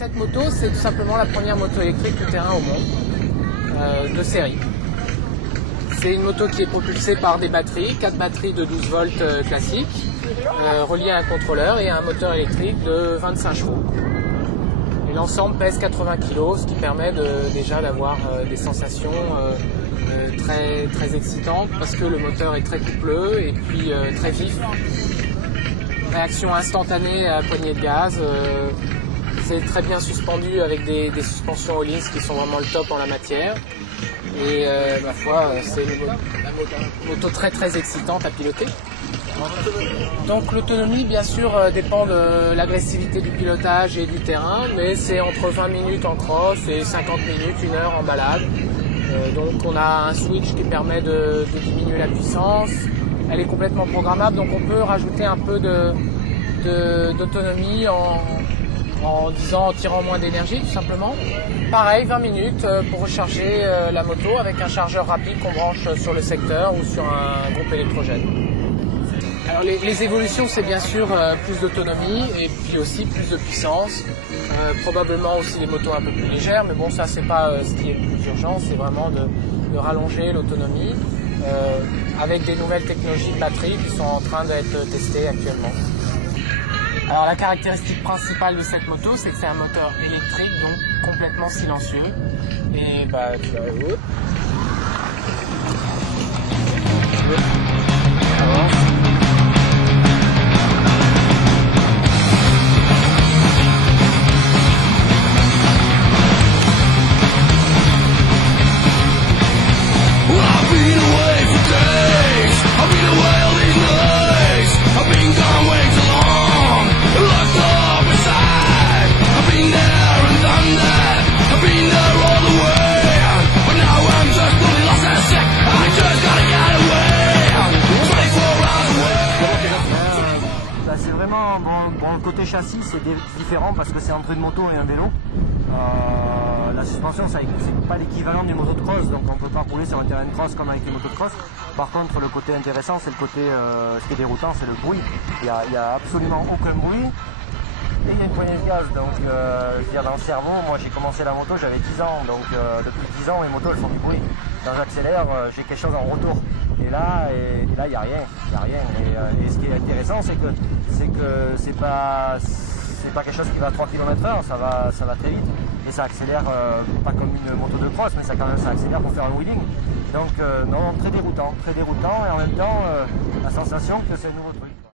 cette moto, c'est tout simplement la première moto électrique tout terrain au monde, de série. C'est une moto qui est propulsée par des batteries, 4 batteries de 12 volts classiques, reliées à un contrôleur et à un moteur électrique de 25 chevaux. Et l'ensemble pèse 80 kg, ce qui permet déjà d'avoir des sensations très excitantes parce que le moteur est très coupleux et puis très vif. Réaction instantanée à poignée de gaz. C'est très bien suspendu avec des suspensions Öhlins qui sont vraiment le top en la matière. Et ma foi, c'est une moto très excitante à piloter. Donc l'autonomie bien sûr dépend de l'agressivité du pilotage et du terrain, mais c'est entre 20 minutes en cross et 50 minutes, 1 heure en balade. Donc on a un switch qui permet de diminuer la puissance. Elle est complètement programmable, donc on peut rajouter un peu d'autonomie en tirant moins d'énergie tout simplement. Pareil, 20 minutes pour recharger la moto avec un chargeur rapide qu'on branche sur le secteur ou sur un groupe électrogène. Alors les évolutions, c'est bien sûr plus d'autonomie et puis aussi plus de puissance, probablement aussi des motos un peu plus légères, mais bon, ça c'est pas ce qui est le plus urgent, c'est vraiment de rallonger l'autonomie avec des nouvelles technologies de batterie qui sont en train d'être testées actuellement. Alors la caractéristique principale de cette moto, c'est que c'est un moteur électrique, donc complètement silencieux. Et bah tu vas où ? C'est vraiment, bon, le côté châssis c'est différent parce que c'est entre une moto et un vélo. La suspension c'est pas l'équivalent d'une moto de cross, donc on ne peut pas rouler sur un terrain de cross comme avec les motos de cross. Par contre le côté intéressant c'est le côté, ce qui est déroutant c'est le bruit. Il n'y a absolument aucun bruit. Et il y a une poignée de gaz, donc je veux dire dans le cerveau, moi j'ai commencé la moto, j'avais 10 ans, donc depuis 10 ans mes motos elles font du bruit. Quand j'accélère, j'ai quelque chose en retour. Et là il n'y a rien, Et ce qui est intéressant c'est que c'est pas quelque chose qui va à 3 km/h, ça va très vite. Et ça accélère, pas comme une moto de cross, mais ça accélère pour faire un wheeling. Donc non, très déroutant, et en même temps la sensation que c'est un nouveau truc.